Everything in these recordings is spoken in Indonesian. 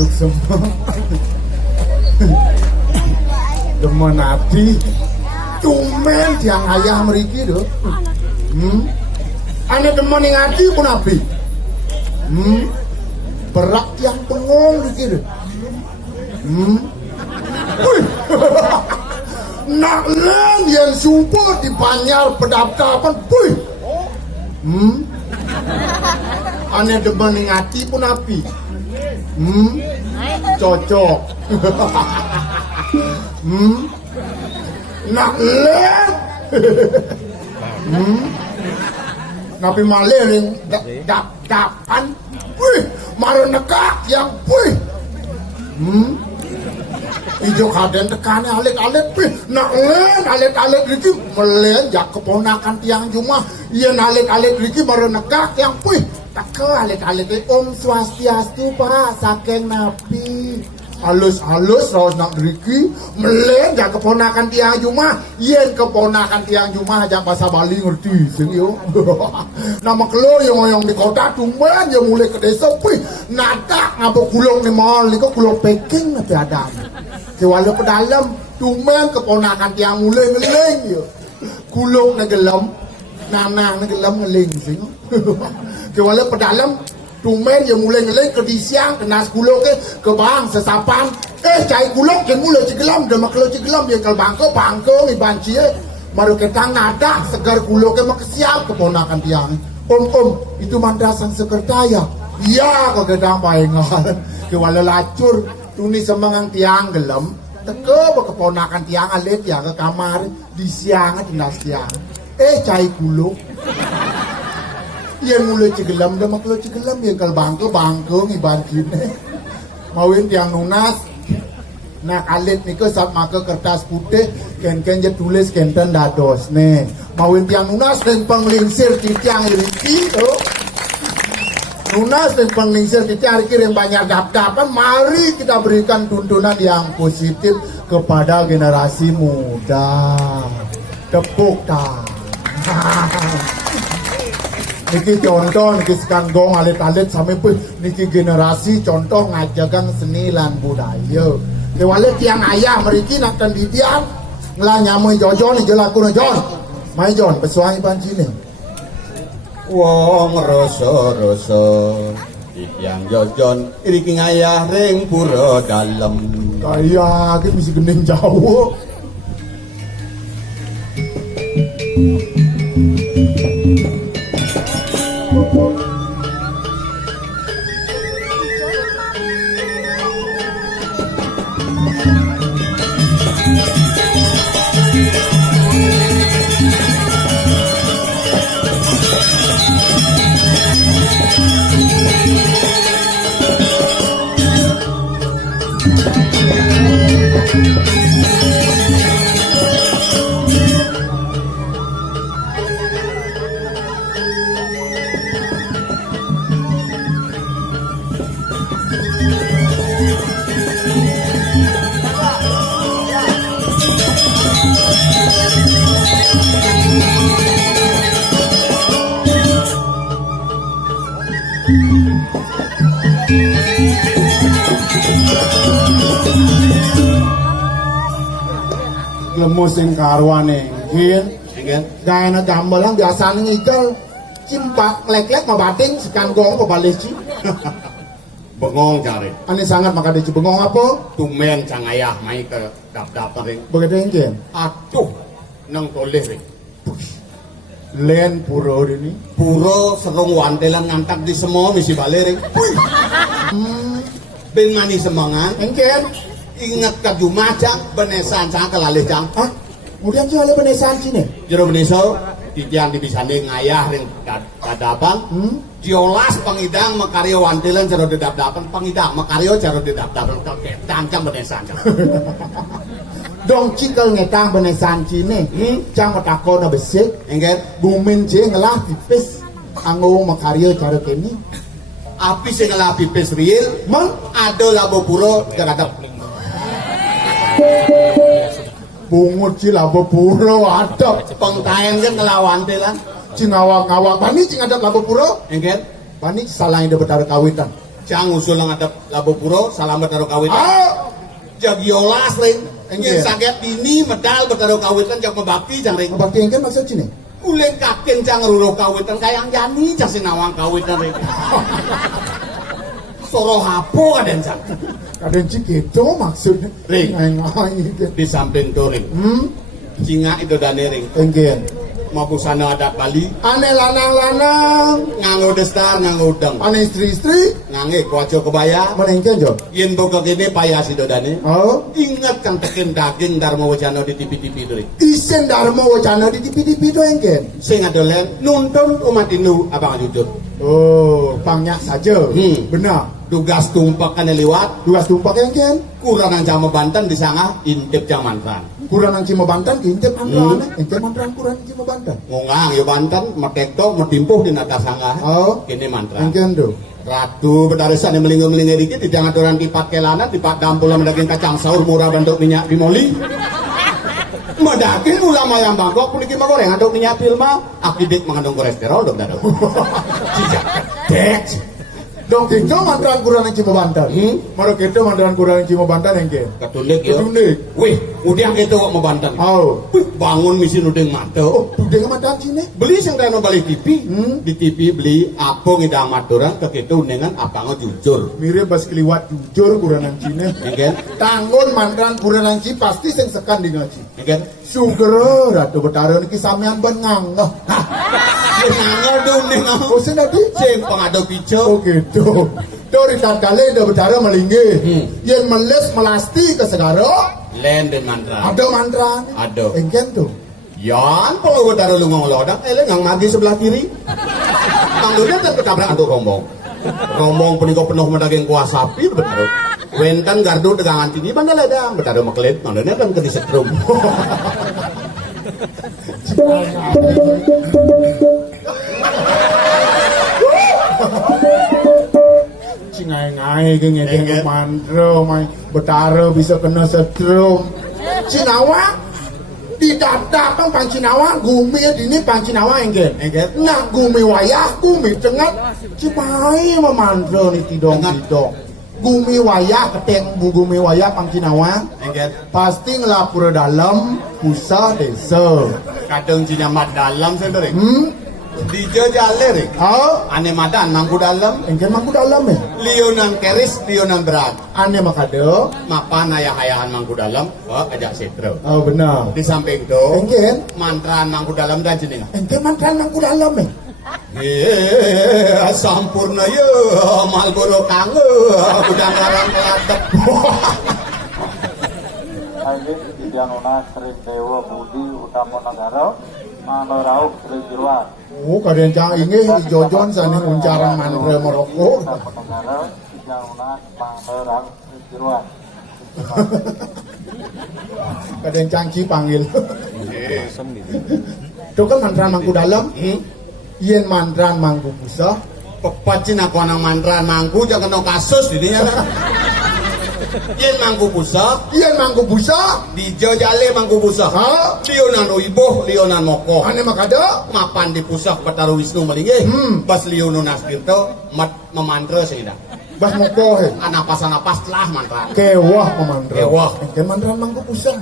masuk semua. Demen hati. Cuman tiang ayah meriki doh. Ane demen yang hati pun api. Berak tiang pengong dikit. Wih. Nak leng yang sumpah di panyal pendaftaran. Wih. Ane demen yang hati pun api. Cocok. Nak leng. Nabi malering dapan. Wih, maro nekak yang wih. Ijo kaden tekane alik-alik wih. Nak len alik-alik iki melen jak keponakan tiang Jumah. Yen alik-alik iki maro nekak yang wih. Teke alik-alik Om Swastiastu Pak saking Nabi. Halus-halus raos nak riki melen jak keponakan tiang Jumah. Yen keponakan tiang Jumah jak bahasa Bali ngerti sing yo. Nama kelo yang ngoyong di kota tumben yang mulai ke desa wih nadak ngabok gulung di mall niko gulung Peking nabi adam. Kewala ke dalam tumben keponakan tiang mulai ngeleng yo. Gulung na gelem nanang na gelem ngeleng sing. Kewala ke dalam tumben yang mulai ngeleng ke disiang kena gulung ke bang sesapan cai gulung yang mulai cigelam dah maklo cigelam yang kal bangko ngibanci baru ketang nada segar gulung ke makesiap keponakan tiang. Om itu mandasan sekretaya. Iya kok gedang paengan. Kewala lacur tunis semangang tiang gelem. Teke keponakan tiang alit ya ke kamar di siang tindas tiang. Cai gulung. Yang mulai cigelam dah maklo cigelam yang kal bangko ngibancine. Mawin tiang nunas. Nah alit niko saat maka kertas putih ken je tulis kenten dados nih. Mawin tiang nunas dan penglingsir di tiang riki tuh. Nunas dan penglingsir di tiang riki yang banyak dapat. Mari kita berikan tuntunan yang positif kepada generasi muda. Tepuk tangan. Niki contoh, niki sekanggong alit-alit sampai pun niki generasi contoh ngajagan seni lan budaya. Kewale tiang ayah meriki nak tendidian ngelah nyamui jojon ni jelaku na jon. Mai jon pesuai pancine. Wong rasa-rasa tiang jojon iriki ayah ring pura dalem. Kaya ki mesti gending jauh. Lemus sing karwane nggih. Gaena gambelang biasane ngigal cimpak lek-lek mabating sekanggong pebaleci. Bengong cari. Ane sangat maka deci bengong apa? Tumen cang ayah mai ke dap-dap ring. Begitu nggih. Aduh nang toleh ring. Len puro ini. Puro serung wantelan ngantak di semua misi balik ring. Ben mani semangan. Engken. Ingat ke Jumajang benesan cang kelalih cang. Hah? Kemudian jual benesan sini. Jero beneso titian dibisane ngayah ring kadapan. Diolas pangidang makaryo wantelan jero dedap-dapan pangidang makaryo jero dedap-dapan tancang benesan cang. Dong cikal ngetang benesan sini. Cang matakona besik. Engket Bumin je ngelah tipis. Anggo makaryo cara kini. api sing ngelapi pis riil Mang ada labo puro jagadap bungut ci labo puro adap pengkaen kan ngelawan telan cing ngawak-ngawak bani cing adap labo puro engket bani salah ide betara kawitan Jang usul ngadep Labu Puro salamet karo kawitan. Jag yolas ring. Yen saged dini medal betaro kawitan jak mebakti jang ring. Bakti engke maksud cine. Uleng kaken jang ruro kawitan kayang jani jang sinawang kawitan ring. Soro hapo kaden jang. Kaden gitu maksudnya. Ring. Ngai Di samping to ring. Cinga itu dane ring. engke. Mau busana adat Bali, Ane lanang-lanang, nganggo destar, nganggo udang, ane istri-istri, ngange kuaco kebaya, menengke jo. yen boga kene payah si dodane. Oh, Ingat kan teken daging Dharma Wacana di TV-TV itu. isen Dharma Wacana di TV-TV itu engke. Sing adolen nuntun umat Hindu abang jujur. Oh, pangnya saja. Benar. Tugas tumpak kan liwat, Dua tumpak engke. kurang yang jama Banten disangah intip jang Mantran. Kurang nang Cimo Banten, intip antran. Engke mantran kurang Cimo Banten. Ngongang ya Banten, metekto, metimpuh di atas sangah. Oh, Kene Mantran. engke ndo. Ratu bedarisan yang melinggo-melinggo dikit tidak aturan tipat kelana tipat dampul sama daging kacang sahur murah bentuk minyak bimoli medaging ulama yang bangkok puniki mah goreng aduk minyak pilma akidik mengandung kolesterol dok dadok cijak dek Dong gitu mantran kurang nang Cimo Banten. Maro gitu mantran kurang nang Cimo Banten engke. ketundik ya Ketundik. wih udah gitu kok mau banten Oh, wih bangun misi nuding mantau budeng mantran cine. beli sing reno balik TV di TV beli apa ngidang maturan kekitu dengan apa jujur Mirip pas keliwat jujur kurang nang cine. engken Tanggon mantran kurang nang Ci pasti sing sekan di ngaji. engken Sugero Ratu Betara niki sampean ben ngangeh. wis nangol dong ning Oh sing tadi? sing pengado pijo Oh gitu. Tori tatkala Ratu Betara melinggi. Yen meles melasti ke segara len den mantra ada mantran. Ada. Engken tuh. yan kalau taruh lu ngolodang ngang magi sebelah kiri tanggulnya kan ketabrak untuk rombong punika penuh daging kuah sapi betul wenten gardu tegangan tinggi bandal ledang betul maklet mandanya kan ke disetrum Cingai-ngai geng ngedeng mandro mai Betara bisa kena setrum. Cinawa di datang pang Cinawa gumi dini pang Cinawa enggen. Nah gumi wayah gumi cengat cimai memandro ni tidong tidong. Gumi wayah keteng bu gumi wayah pang Cinawa. Pasti ngelapur dalam pusat desa. kadang cinyamat dalam sendiri di jale ring Oh, ane madan mangku dalam enggen mangku dalam lionan keris lionan berat Ane makado. mapan ayah-ayahan mangku dalam ajak setro Oh benar. di samping itu Enggen. mantran mangku dalam dan jenengan Enggen mantran mangku dalam sampurna ya Malboro kange udah ngarang keladep Adik Didianuna Sri Dewa Budi Utama Negara Mano Rauh Sri Jirwan Oh, kadang cang ini jojon sana uncaran mandre Maroko. Utama Negara Didianuna Mano Rauh Sri Jirwan Kadang cangci panggil. Itu kan mantran mangku dalam. Yen mantran mangku pusah. pepacin aku nang mantran mangku jangan kena kasus ini ya yen mangku pusat Yen mangku pusah. di jale mangku pusat Ha? lionan uiboh lionan moko Ane makado. mapan di pusat Bataru Wisnu melingge pas liono nastirto mat memantra sehingga Bas moko he. anapas telah mantran Kewah pemandra. Kewah. Yen mantran mangku pusah.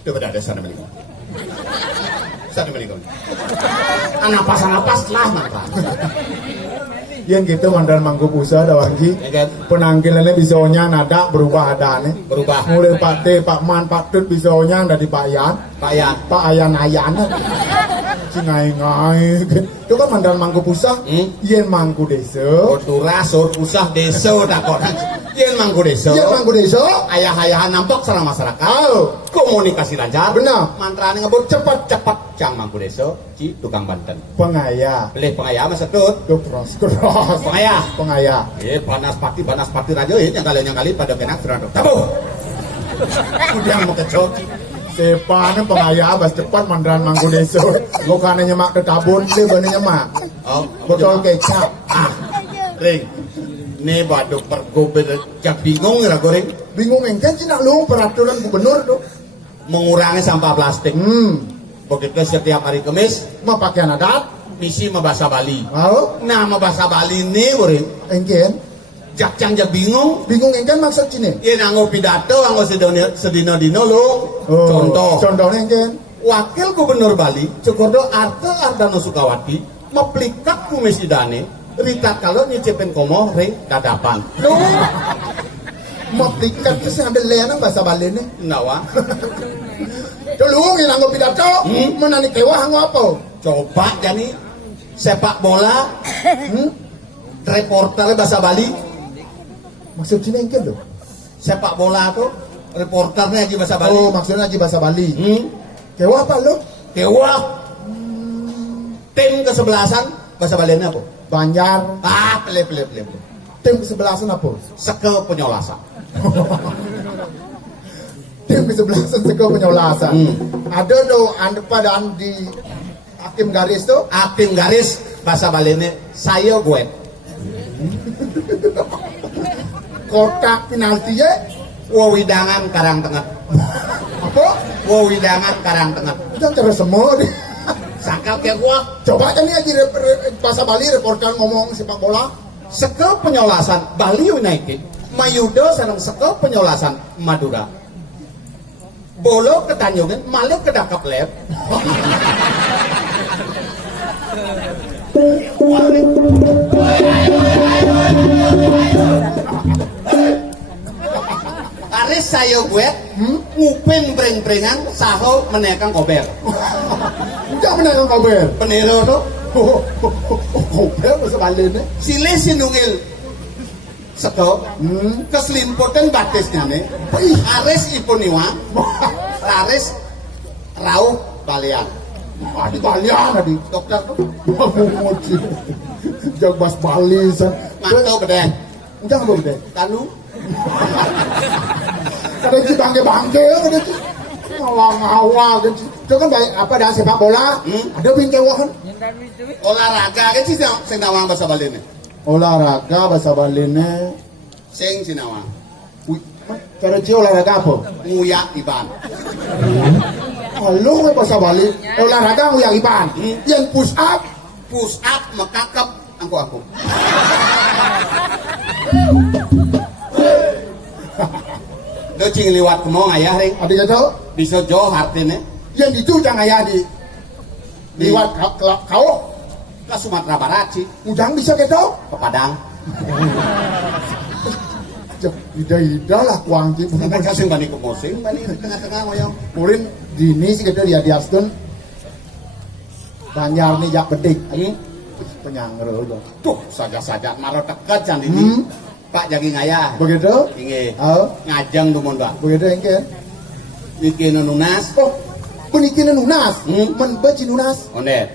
coba ada sana melingge sana melingge anapas telah mantran Yen gitu mantran mangku pusah dawangi. ya kan Penanggilannya bisonya nada berubah adane. berubah Mulai Pak T, Pak Man, Pak Tut bisonya dari Pak Yan. Pak Yan Pak Ayan-ayan. Cingai-ngai. Itu kan mantran mangku pusah. Yen mangku desa. Otura sur pusah desa takon yen mangku desa Yen mangku desa. ayah-ayahan nampok sareng masyarakat Oh, komunikasi lancar Benar. mantrane ngebut cepet cang mangku desa ci tukang Banten pengaya. beli pengayah mas setut Keros. pengayah Pengaya. panas pati raja ya nyangkali pada kenak serandok tabuh udah mau kecoki Sepane pengaya bas cepat mandran mangku desa. Bukannya nyemak ke tabun, dia bani nyemak. oh Botol kecap. ring ne baduk pergo jak bingung ra goreng Bingung engken cina lu peraturan gubernur tuh. mengurangi sampah plastik begitu setiap hari Kamis Mah pakaian adat. misi membahasa Bali Mau? nah membahasa Bali ini goreng Engken. Jak bingung. Bingung engken maksud sini. Ya nganggo pidato, nganggo sedino-dino lu. Contoh. Contohnya engken. Wakil Gubernur Bali, Cokordo Arte Ardano Sukawati, meplikat kumisidane, Rita kalau nyicipin komo ring dadapan. Loh. Meplikat itu sambil leanang bahasa Bali nih. Nawa. Tolong yang nganggo pidato, menani kewah nganggo apa? Coba jadi sepak bola, reporter bahasa Bali. Maksud sini engken loh. Sepak bola tuh reporternya aja bahasa Bali. Oh, maksudnya lagi bahasa Bali. Kewah apa lo? Dewa. Tim kesebelasan bahasa Bali apa? Banjar. Pelih. Tim kesebelasan apa? Seke penyolasan. Tim kesebelasan seke penyolasan. Ada tuh anda pada di hakim garis tuh. Hakim garis bahasa Bali ini saya gue. Kotak penalti ya. Wawidangan Karang Tengah. Apa? Wawidangan Karang Tengah. Jangan terus semua deh. Sakal kayak gua. Coba aja nih aja bahasa Bali reporter ngomong sepak bola. Seke penyolasan Bali United. Mayudo sareng seke penyolasan Madura. Bolo ke Tanjungan, malah ke Dakap Lab. Aris saya gue ngupin breng-brengan saho menekan kober. Jangan menangkan kabar. Penero tuh Kober bahasa Bali nih. silih sinungil seko keselimputan batisnya nih. Aris ipuniwa Aris rauh balian. Di Balian tadi. Dokter tuh Moci. Jangan bahas Bali san. mantau bedeng Jangan begitu. tanu Kada ci bangke-bangke kada ci. Ngawang-ngawang kan ci. Itu kan baik apa dah sepak bola. Ada bingkewahan. olahraga kan sih sing nawang bahasa Bali nih. Olahraga bahasa Bali nih. Sing sinawang Cara ci olahraga apa? nguyak iban. Kalau bahasa Bali olahraga nguyak iban. Yang push up. Push up mekakep aku. Do cing liwat kumo ngayah ring Ada jatuh. bisa jauh artinya Yang itu jangan ayah di liwat kau. ke Sumatera Barat sih Ujang bisa gitu. ke Padang. Ida-ida lah kuang ci. Kan kasih bani ke musim bani di tengah-tengah moyong. Murin dini sih gitu dia diastun. Banjar nih jak bedik. Penyangre udah. Tuh saja maro teket can ini. Pak jagi ngayah. Begitu? Inge. Oh, Ngajeng tumun Pak. begitu engke. Iki nunas. Oh, penikin nunas. Menbeci nunas. Onde.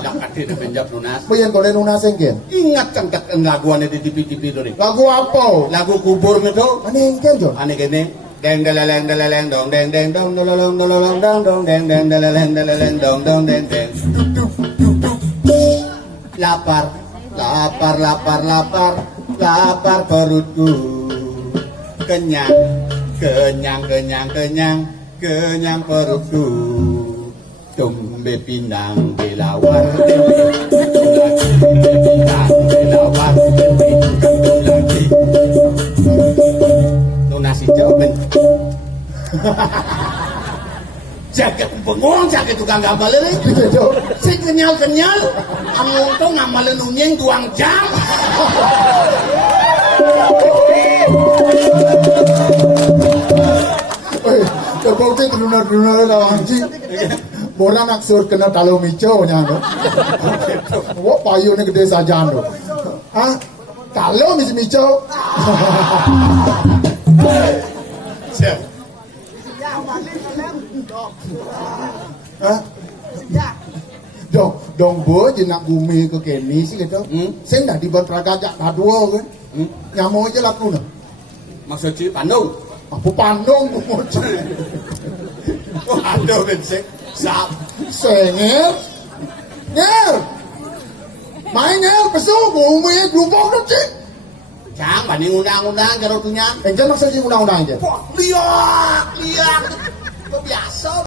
Dak kati de penjab nunas. Bayan kole nunas engke. Ingat kan tek laguane di TV dulu. Lagu apa? Lagu kubur itu. Ane engke jo. Ane gini. Deng deleleng deleleng dong deng deng dong deleleng deleleng dong dong deng deng deleleng deleleng dong dong deng deng. Lapar perutku. Kenyang perutku. Tumbe pinang dilawar. Nunas hijau ben. Jaket bengong, jaket tukang gambar ini. Si kenyal, amung tuh ngamalin unyeng 2 jam. Terbukti benar-benar lawan ci. Bola nak sur kena talo mico nya no. Wah payu ni gede saja no. Hah? Talo mico. Siap. Hah? Dong bo jenak bumi ke keni sih gitu. Sing dah di Bantraga jak padua kan. Nyamo aja laku no. Maksud ci Bandung. Apa Pandong mo. Aduh bensek. Sap. Sengel. Ngel. Main ngel pesu bumi glupok no ci. Jang banding undang-undang karo tunya. Engke maksud si undang-undang aja. Liak. Biasa.